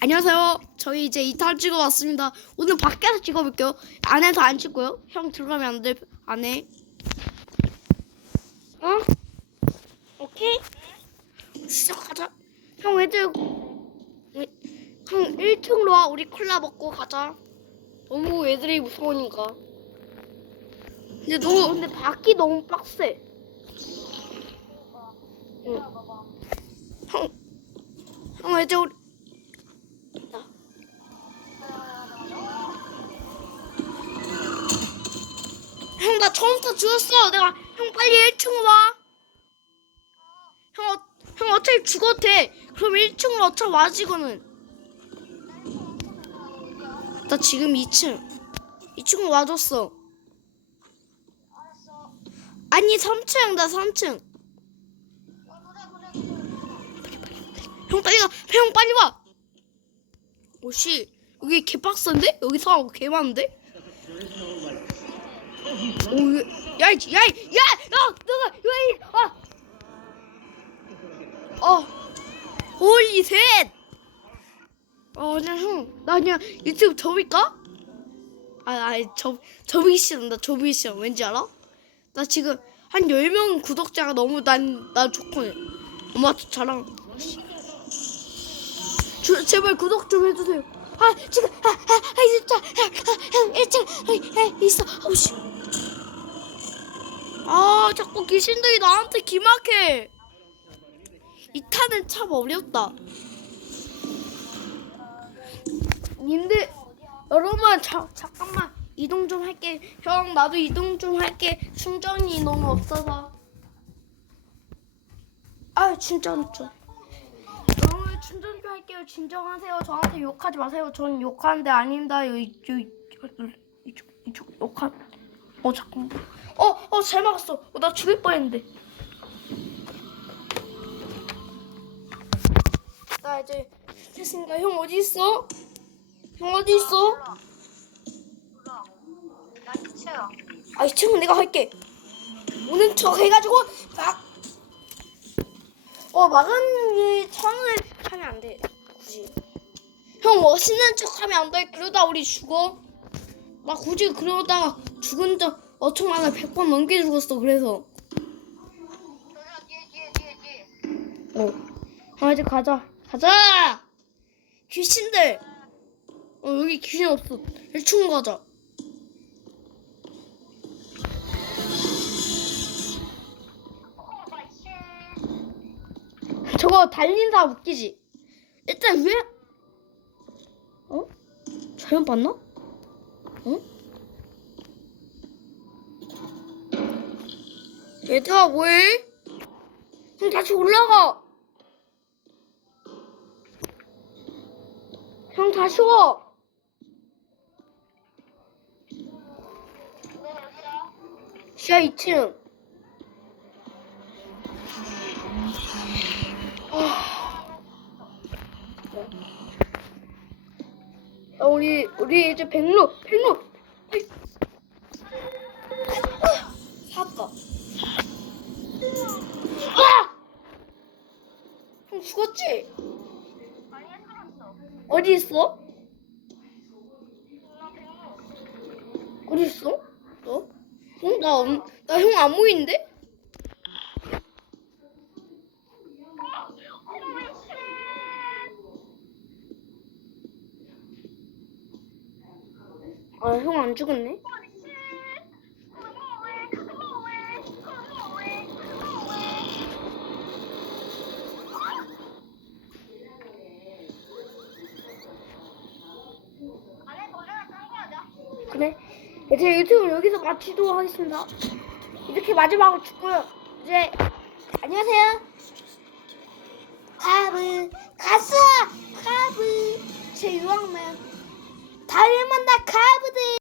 안녕하세요. 저희 이제 이탈 찍어 왔습니다. 오늘 밖에서 찍어볼게요. 안에서 안 찍고요. 형 들어가면 안 돼. 안에. 어? 오케이. 시작하자. 형 애들 형 1층으로 와. 우리 콜라 먹고 가자. 너무 애들이 무서우니까. 근데 너무 근데 밖이 너무 빡세. 응. 형, 형 애들 우리 형 나 처음부터 죽었어. 내가 형 빨리 1층으로 와. 형, 어, 형 어차피 죽어도 돼. 그럼 1층으로 어차피 와 지금은. 나 지금 2층. 2층으로 와줬어. 아니 3층 나 3층. 형 빨리 가. 형 빨리 와. 오씨 여기 개빡센데? 여기 사람 개 많은데? 오, 야, 이- 야, 이- 야, 야, 너가 여기, 아, 어, 홀리 셋. 어, 그냥 형, 나 그냥 유튜브 접을까? 아, 아, 접, 접기 싫은다, 접기 싫어. 왠지 알아? 나 지금 한 10명 구독자가 너무 난, 나 좋거든. 엄마 저랑. 주, 제발 구독 좀 해주세요. 아, 지금, 아, 아, 아, 진짜, 아, 아, 형, 1층, 아, 아, 있어. 아우, 씨. 아 자꾸 귀신들이 나한테 기막해. 이 타는 참 어렵다. 님들 여러분 자, 잠깐만. 이동 좀 할게. 형 나도 이동 좀 할게. 충전이 너무 없어서. 아 충전 좀 여러분 충전 좀 할게요. 진정하세요. 저한테 욕하지 마세요. 저는 욕하는데 아닙니다. 이쪽 이쪽 이쪽 욕한 어 잠깐만 어, 어, 잘 막았어. 어, 나 죽을 뻔했는데. 나 이제 됐으니까 형 어디 있어? 형 어디 있어? 나 이체야. 아, 이 친구 내가 할게. 오는 척 해가지고 막. 어, 막은 천을 하면 안 돼. 굳이. 형 멋있는 척하면 안 돼. 그러다 우리 죽어. 나 굳이 그러다가 죽은 적 엄청 많아. 100번 넘게 죽었어. 그래서. 뒤에 뒤에 뒤에 뒤에. 어. 아, 이제 가자. 가자! 귀신들! 어, 여기 귀신 없어. 1층 가자. 저거 달린 사람 웃기지? 일단 왜? 어? 잘못 봤나? 어? 얘들아 뭐해? 형 다시 올라가. 형 다시 와. 지하 2층. 우리 우리 이제 백로 백로. 아이. 아. 아! 형 죽었지? 아니 살았어. 어디 있어? 어디 있어? 너? 형, 나, 안- 나형 안 보이는데? 아, 형 안 죽었네? 그래. 이제 유튜브 여기서 마치도록 하겠습니다. 이렇게 마지막으로 죽고요. 이제, 안녕하세요. 카브, 가스! 카브! 제 유황맨. 다음에 만나, 카브들!